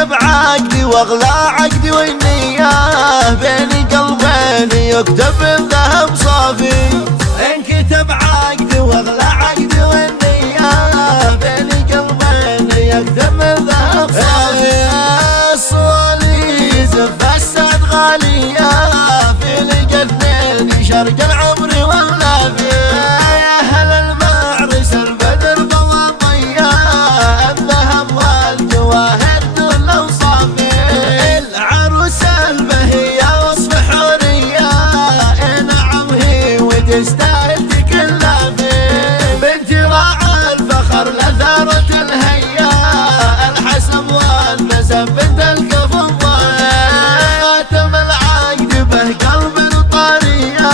انكتب عقدي واغلى عقدي والنية بين قلبين يكتب بذهب صافي. انكتب عقدي واغلى عقدي والنية بين قلبين يكتب بذهب صافي. الصوالي زف السعد غالية في لقى اثنين شرق العمر واللافي. يا اهل المعرس البدر بواطية الذهب والجواهر دول وصافي. العروس البهية وصف حورية نعم هي وتستاهل تكلافي. بنت راعى الفخر لثارة الهيا الحسب والنسب بنت الكف خاتم العقد به قلب طرية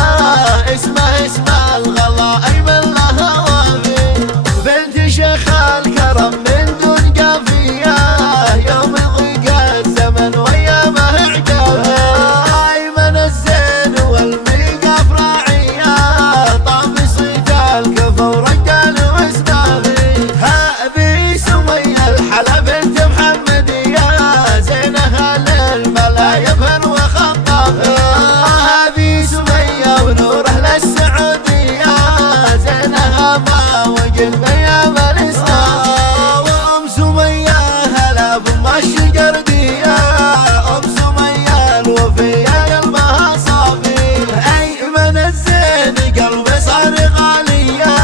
اسمه اسم الغلائم لها وافي. بنت شيخ الكرم من دون قافية يوم ضيق الزمن ويامه عقافي. ايمن الزين والميقاف راعية طعم صيت الكفى ورجال واسنافي. هذه سمية الحلا بنت محمدية زينها للملايب وخطافي. هذه سمية ونوره للسعودية زينها ما وقف بيام الاسلام. وام سمية هلا بام الشقردية ام سمية الوفية قلبها صافي. ايمن الزين قلبي صار غالية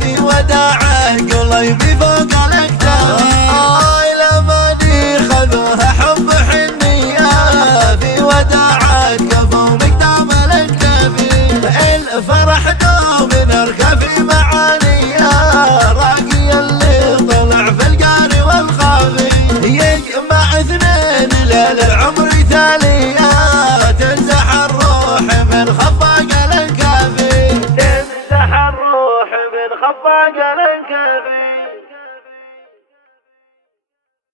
في وداعه قلبي فوق الاكتاف. الاماني خذوها حب حنية في وداعه كفوا مقدام الاكتافي. الفرح دوب نركب في معانية راقي اللي طلع في القاري والخافي. يجمع اثنين ليل العمر تالية تنزح الروح من خفاق الكافي. تنزح الروح من خفاق الكافي.